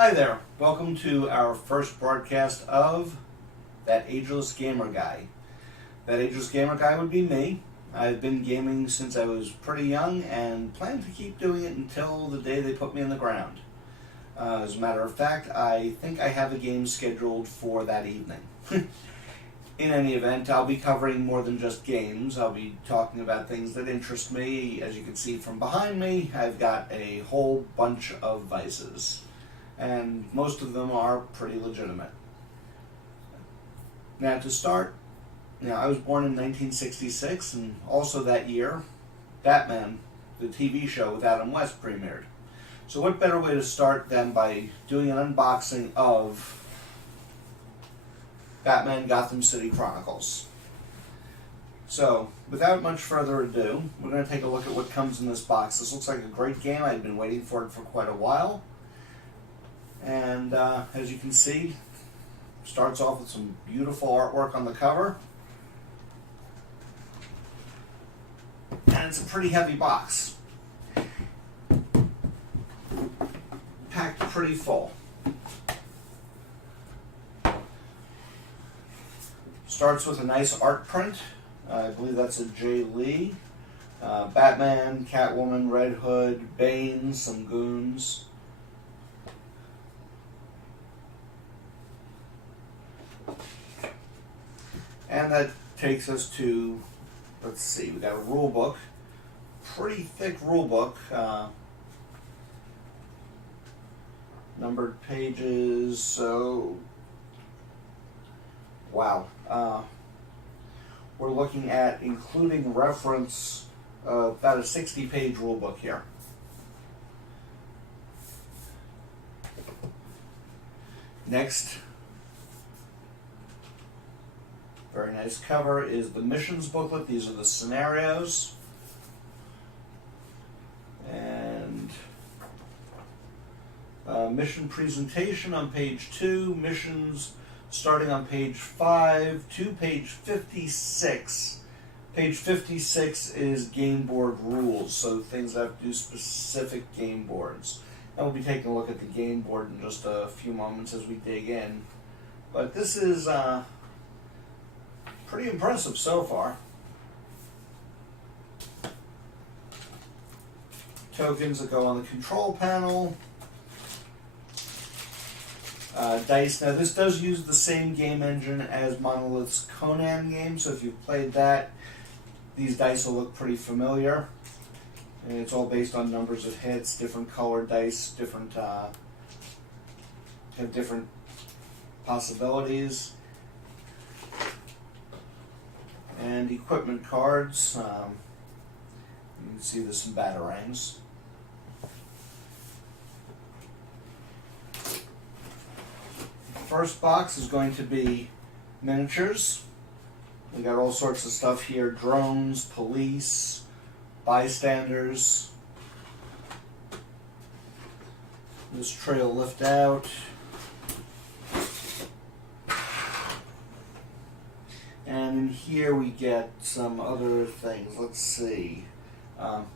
Hi there, welcome to our first broadcast of That Ageless Gamer Guy. That Ageless Gamer Guy would be me. I've been gaming since I was pretty young and plan to keep doing it until the day they put me in the ground. As a matter of fact, I think I have a game scheduled for that evening. In any event, I'll be covering more than just games. I'll be talking about things that interest me. As you can see from behind me, I've got a whole bunch of vices. And most of them are pretty legitimate. Now to start, I was born in 1966, and also that year, Batman, the TV show with Adam West, premiered. So what better way to start than by doing an unboxing of Batman Gotham City Chronicles. So, without much further ado, we're going to take a look at what comes in this box. This looks like a great game. I've been waiting for it for quite a while. And as you can see, starts off with some beautiful artwork on the cover. And it's a pretty heavy box. Packed pretty full. Starts with a nice art print. I believe that's a Jay Lee. Batman, Catwoman, Red Hood, Bane, some goons. And that takes us to, let's see, we got a rule book, pretty thick rule book, numbered pages, so, wow. We're looking at, including reference, about a 60-page rule book here. Next, very nice cover, is the missions booklet. These are the scenarios. And mission presentation on page 2, missions starting on page 5 to page 56. Page 56 is game board rules, so things that have to do specific game boards. And we'll be taking a look at the game board in just a few moments as we dig in. But this is pretty impressive so far. Tokens that go on the control panel. Dice. Now this does use the same game engine as Monolith's Conan game, so if you've played that, these dice will look pretty familiar. And it's all based on numbers of hits, different colored dice, different have different possibilities. And equipment cards. You can see there's some batarangs. First box is going to be miniatures. We got all sorts of stuff here: drones, police, bystanders. This tray will lift out. And in here we get some other things. Let's see.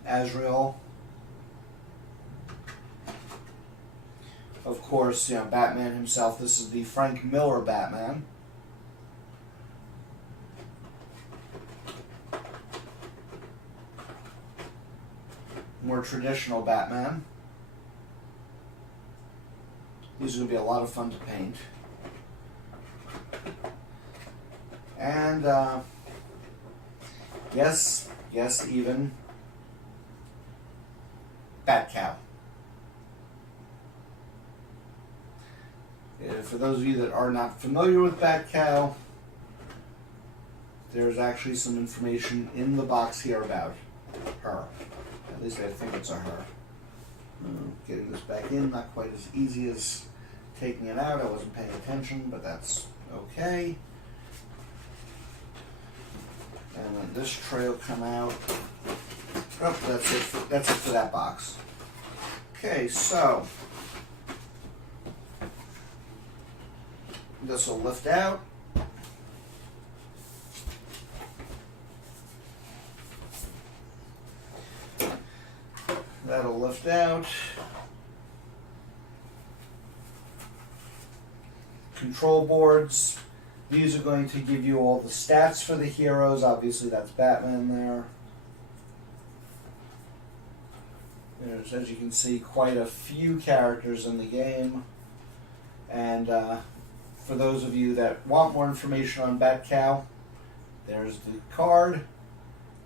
Azrael. Of course, Batman himself. This is the Frank Miller Batman. More traditional Batman. These are going to be a lot of fun to paint. And, yes, even Bat Cow. For those of you that are not familiar with Bat Cow, there's actually some information in the box here about her. At least I think it's a her. Getting this back in, not quite as easy as taking it out. I wasn't paying attention, but that's okay. And then this tray will come out. Oh, that's it for that box. Okay, so this will lift out. That'll lift out. control boards. These are going to give you all the stats for the heroes. Obviously, that's Batman there. There's, as you can see, quite a few characters in the game. And for those of you that want more information on Batcow, there's the card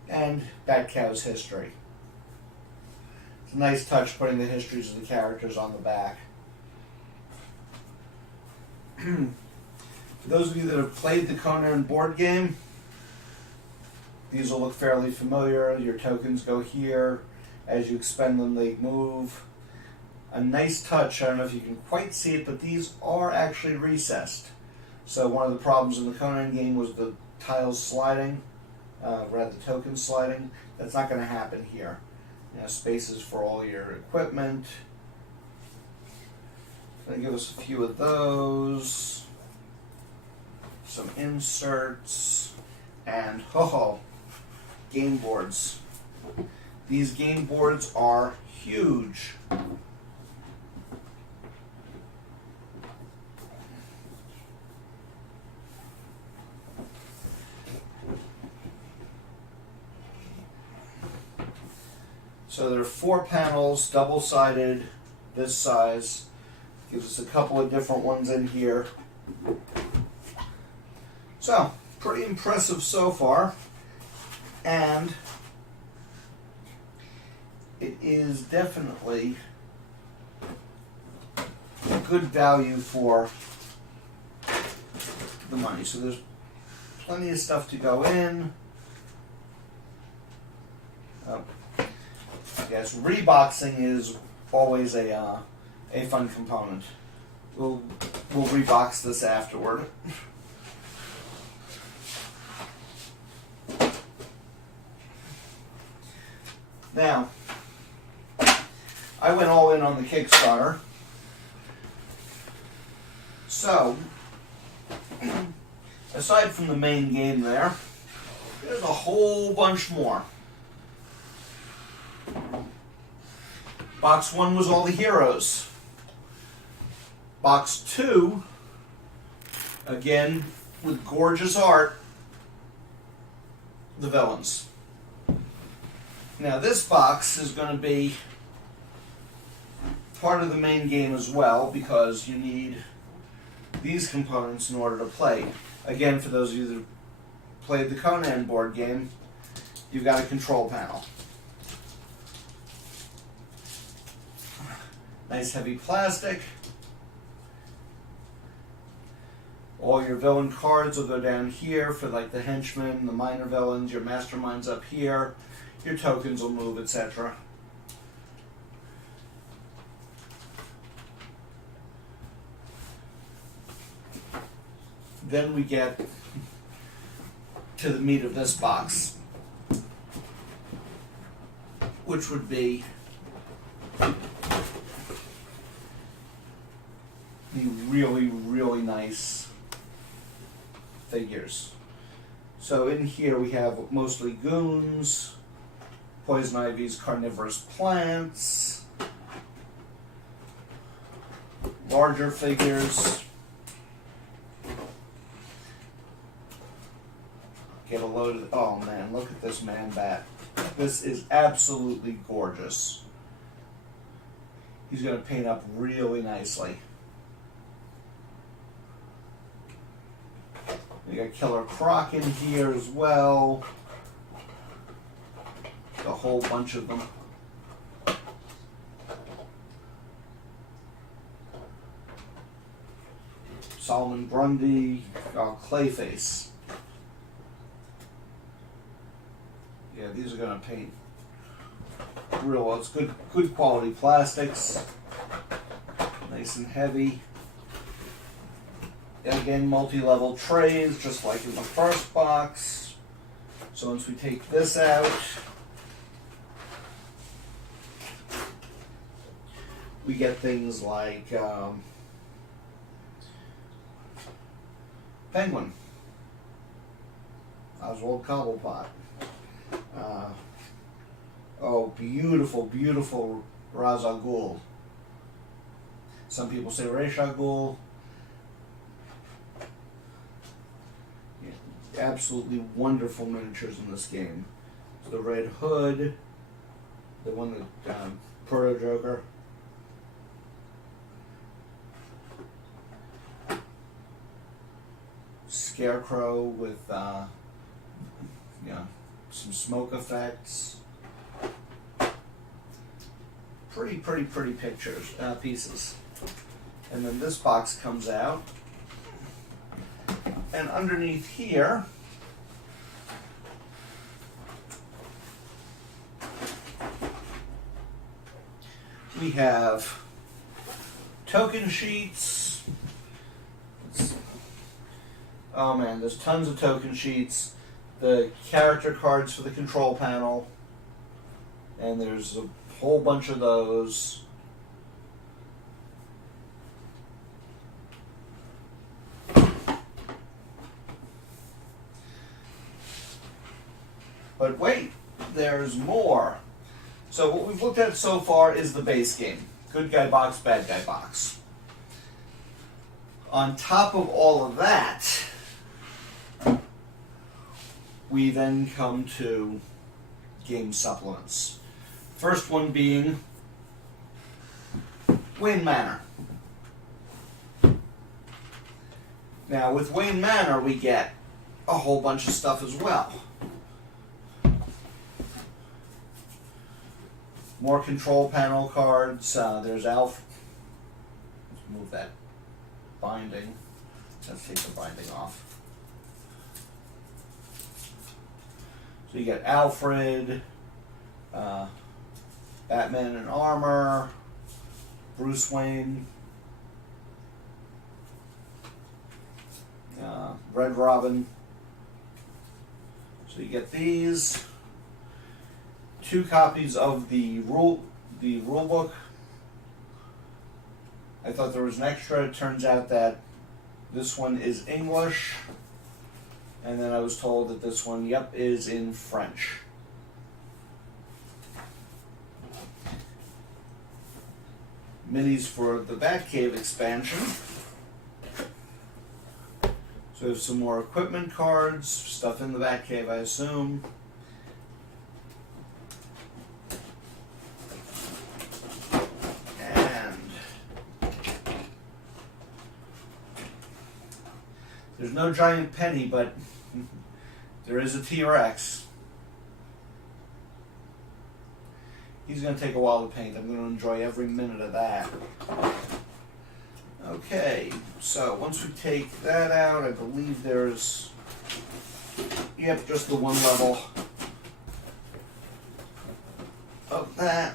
and Batcow's history. It's a nice touch putting the histories of the characters on the back. For those of you that have played the Conan board game, these will look fairly familiar. Your tokens go here. As you expend them, they move. A nice touch, I don't know if you can quite see it, but these are actually recessed. So one of the problems in the Conan game was the tiles sliding, rather the tokens sliding. That's not going to happen here. You know, spaces for all your equipment. Going to give us a few of those. Some inserts. And game boards. These game boards are huge. So there are 4 panels, double-sided, this size. Gives us a couple of different ones in here. So, pretty impressive so far. And it is definitely a good value for the money. So there's plenty of stuff to go in. Yes, reboxing is always a fun component. We'll rebox this afterward. Now, I went all in on the Kickstarter. So, aside from the main game there, there's a whole bunch more. Box 1 was all the heroes. Box 2, again, with gorgeous art, the villains. Now this box is going to be part of the main game as well, because you need these components in order to play. Again, for those of you that played the Conan board game, you've got a control panel. Nice heavy plastic. All your villain cards will go down here for like the henchmen, the minor villains, your masterminds up here. Your tokens will move, etc. Then we get to the meat of this box, which would be the really, really nice figures. So in here we have mostly goons, poison ivy's carnivorous plants, larger figures. Get a load of, oh man, look at this man bat. This is absolutely gorgeous. He's going to paint up really nicely. We got Killer Croc in here as well. A whole bunch of them. Solomon Grundy, Clayface. Yeah, these are going to paint real well. It's good quality plastics. Nice and heavy. Again, multi-level trays, just like in the first box. So once we take this out, we get things like Penguin, Oswald Cobblepot. Oh, beautiful, beautiful Ra's al Ghul. Some people say Ra's al Ghul. absolutely wonderful miniatures in this game. So the Red Hood, the one that Proto Joker. Scarecrow with some smoke effects. Pretty pictures, pieces. And then this box comes out. And underneath here, we have token sheets. Oh man, there's tons of token sheets. The character cards for the control panel. And there's a whole bunch of those. But wait, there's more. So what we've looked at so far is the base game. Good guy box, bad guy box. On top of all of that, we then come to game supplements. First one being Wayne Manor. Now with Wayne Manor we get a whole bunch of stuff as well. More control panel cards. There's Alf. Let's move that binding. Let's take the binding off. So you get Alfred, Batman in armor, Bruce Wayne, Red Robin. So you get these. 2 copies of the rule book. I thought there was an extra. It turns out that this one is English. And then I was told that this one, yep, is in French. Minis for the Batcave expansion. So we have some more equipment cards, stuff in the Batcave, I assume. There's no giant penny, but there is a T-Rex. He's going to take a while to paint. I'm going to enjoy every minute of that. Okay, so once we take that out, I believe there's, yep, just the one level of that.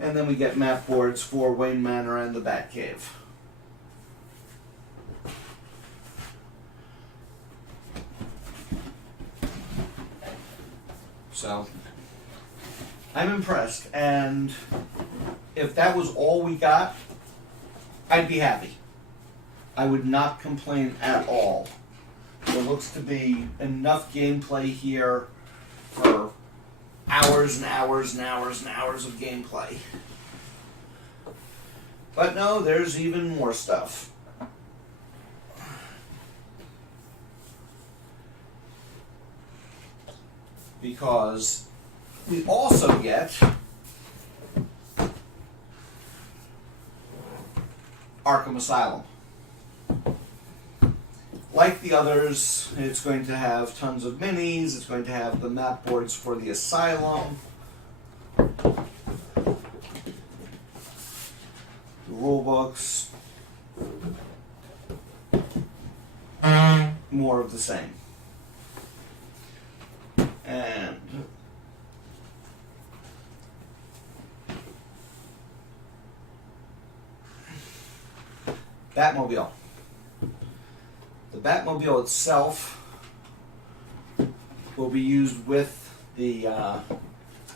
And then we get map boards for Wayne Manor and the Batcave. So, I'm impressed, and if that was all we got, I'd be happy. I would not complain at all. There looks to be enough gameplay here for hours and hours and hours and hours of gameplay. But no, there's even more stuff. Because we also get Arkham Asylum. Like the others, it's going to have tons of minis, it's going to have the map boards for the asylum, the rule books, more of the same. And Batmobile. The Batmobile itself will be used with the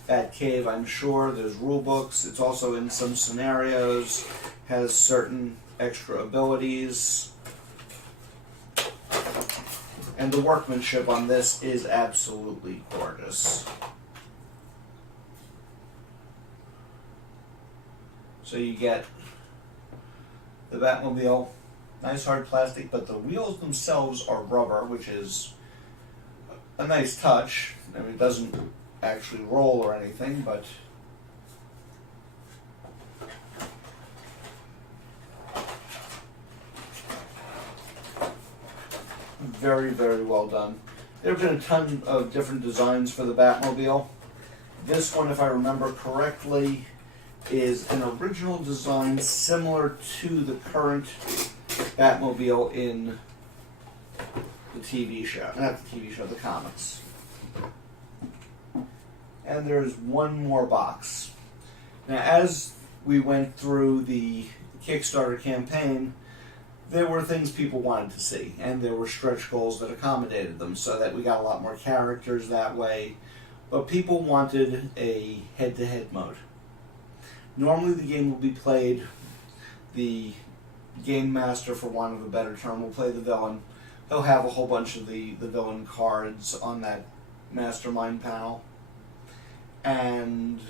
Batcave, I'm sure. There's rule books. It's also in some scenarios, has certain extra abilities. And the workmanship on this is absolutely gorgeous. So you get The Batmobile, nice hard plastic, but the wheels themselves are rubber, which is a nice touch. I mean, it doesn't actually roll or anything, but very, very well done. There have been a ton of different designs for the Batmobile. This one, if I remember correctly, is an original design similar to the current Batmobile in the TV show. Not the TV show, the comics. And there's one more box. Now, as we went through the Kickstarter campaign, there were things people wanted to see, and there were stretch goals that accommodated them, so that we got a lot more characters that way. But people wanted a head-to-head mode. Normally the game will be played, the game master, for want of a better term, will play the villain. He'll have a whole bunch of the villain cards on that mastermind panel, and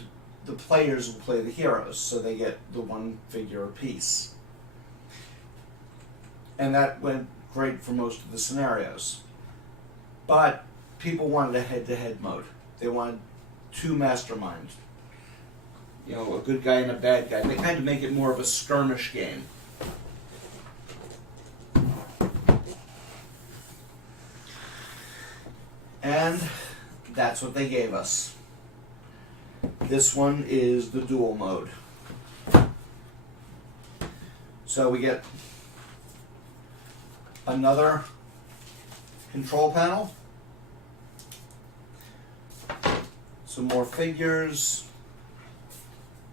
the players will play the heroes, so they get the one figure apiece. And that went great for most of the scenarios. But people wanted a head-to-head mode. They wanted two masterminds. You know, a good guy and a bad guy. They kind of make it more of a skirmish game. And that's what they gave us. This one is the dual mode. So we get another control panel, some more figures,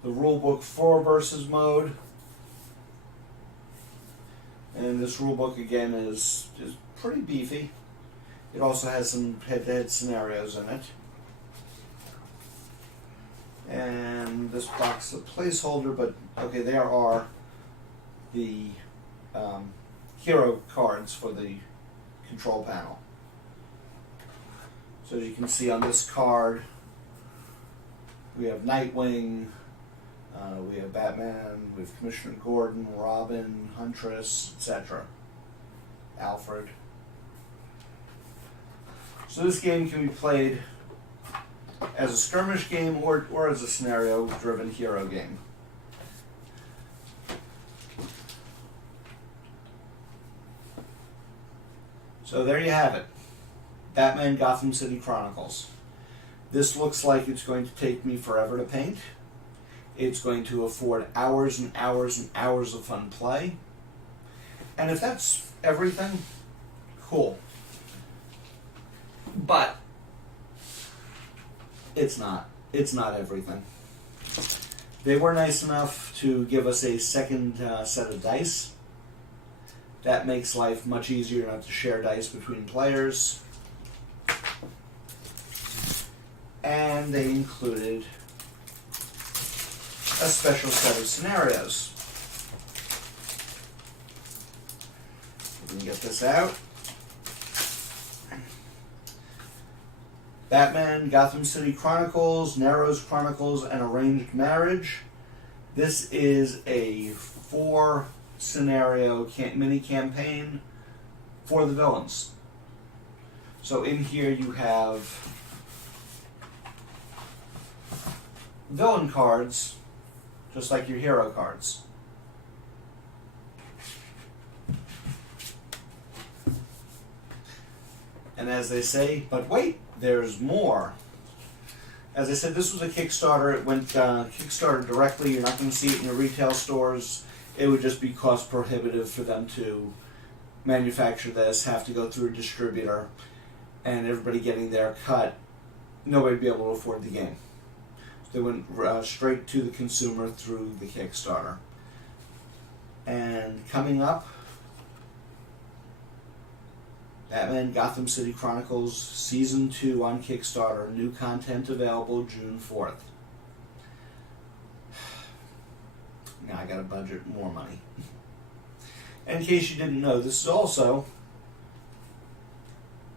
the rulebook for versus mode, and this rulebook again is pretty beefy. It also has some head-to-head scenarios in it. And this box is a placeholder, but okay, there are the hero cards for the control panel. So as you can see on this card, we have Nightwing, we have Batman, we have Commissioner Gordon, Robin, Huntress, etc. Alfred. So this game can be played as a skirmish game or as a scenario-driven hero game. So there you have it. Batman Gotham City Chronicles. This looks like it's going to take me forever to paint. It's going to afford hours and hours and hours of fun play. And if that's everything, cool. But it's not. It's not everything. They were nice enough to give us a second set of dice. That makes life much easier not to share dice between players. And they included a special set of scenarios. We can get this out. Batman, Gotham City Chronicles, Narrows Chronicles, and Arranged Marriage. This is a 4-scenario mini campaign for the villains. So in here you have villain cards, just like your hero cards. And as they say, but wait, there's more. As I said, this was a Kickstarter. It went Kickstarter directly. You're not going to see it in your retail stores. It would just be cost prohibitive for them to manufacture this, have to go through a distributor, and everybody getting their cut. Nobody would be able to afford the game. They went straight to the consumer through the Kickstarter. And coming up, Batman Gotham City Chronicles Season 2 on Kickstarter. New content available June 4th. Now I gotta budget more money. In case you didn't know, this is also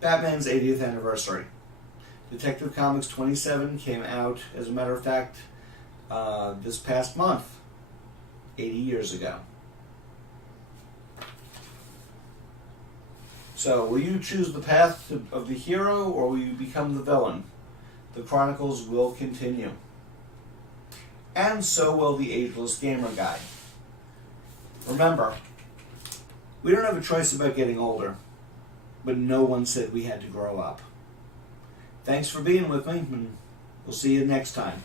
Batman's 80th anniversary. Detective Comics 27 came out, as a matter of fact, this past month, 80 years ago. So, will you choose the path of the hero, or will you become the villain? The Chronicles will continue. And so will the Ageless Gamer Guy. Remember, we don't have a choice about getting older, but no one said we had to grow up. Thanks for being with me, and we'll see you next time.